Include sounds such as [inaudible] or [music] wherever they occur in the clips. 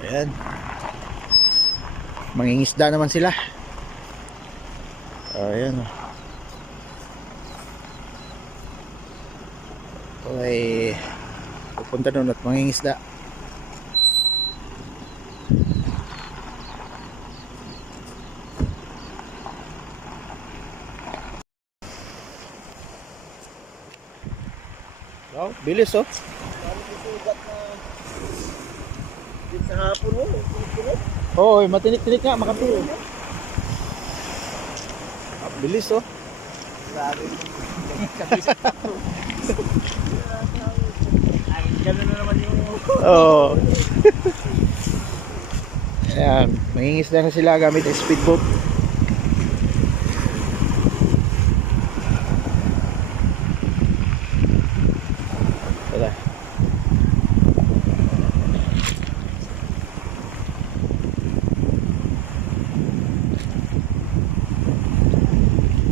Ayan. Mangingisda naman sila. Ayan. Okay. Pupunta doon at mangingisda. Oh, bilis oh. Sa hapon mo. Oo, oh, matinik-tinik nga, makapil. Ah, bilis oh. Grabe. Ay, gano'n na naman yung... Oo. [laughs] Ayan, mangingisda na sila gamit ang speedboat.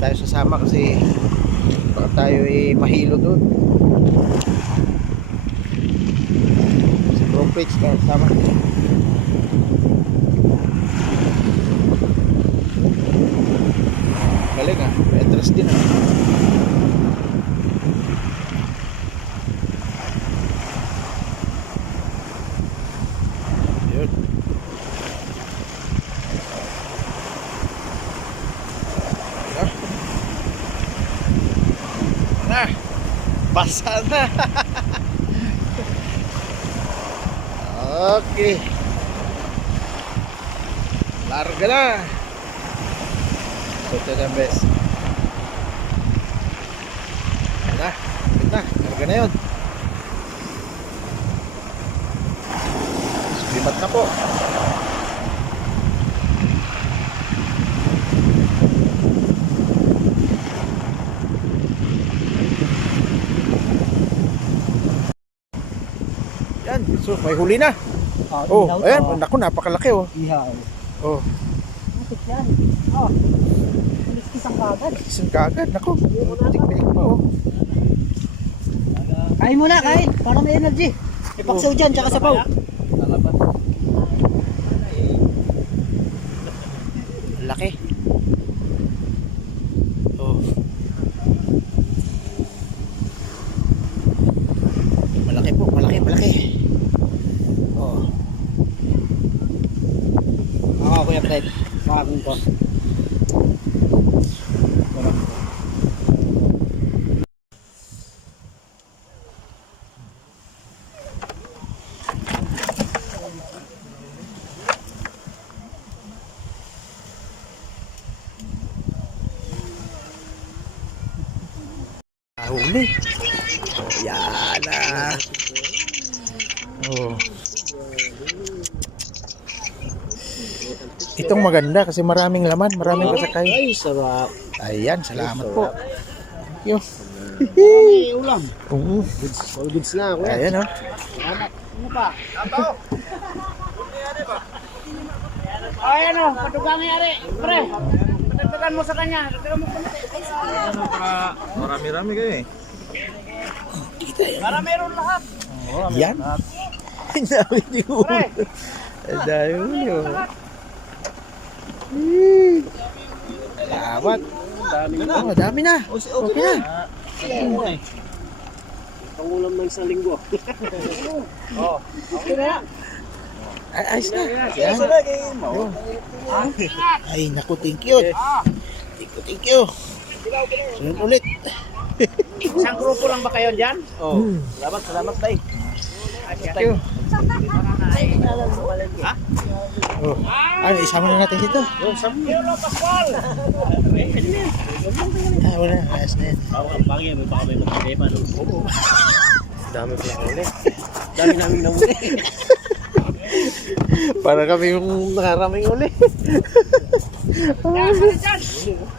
Tayo sasama kasi baka tayo ay mahilo doon. Si Profits tayo sama galing ah may interest din ah yun Ah. Na. Basa na. Okay. Larga na. Ito na best na na. Larga na yun sulimat na po yan so may huli na oh ayan naku napakalaki oh Ihaw. oh Bakit yan? Oh. Bilis ang kagad. Isang kaagad, nako. Tik-tik pa oh. Kain muna, kain. Para may energy. Ipaksaw dyan, tsaka sabaw. Laki. Oh. Malaki po, malaki, malaki. Oh. Ako, Kuya Fred. Makakong ko. Ahuli. Oh, yan na. Oh. Itong maganda kasi maraming laman, maraming kasakay. Ay, sarap. Ayan, salamat po. Thank you. Ulam. Oo. Goods, all goods na, Kuya. Ayan oh. Salamat. Ano pa? Ay, ano, patugang yari. Pre, patagdagan mo sa kanya. Dagdagan mo pa Marami-rami kayo eh. Para meron lahat. Yan. Ang dami ni Ulo. Pre, Ang dami Ulo. Hmm. Salamat. dami na. Oh, dami na. Okay na. Pangulam ng isang linggo. [laughs] oh, okay na. Ay, ayos na. Yan. sa lagi mo. Ay, naku, thank you. Thank you, thank you. Sunod ulit. Isang grupo lang ba kayo dyan? Oh. Hmm. Salamat, salamat, tay. Thank you. Ha? Oh. Ay, isama na natin dito. Ah, wala. Ayos na yan. [laughs] Dami pa lang ulit. Dami namin nahuli. Para kami yung nakaraming uli. Ano? [laughs]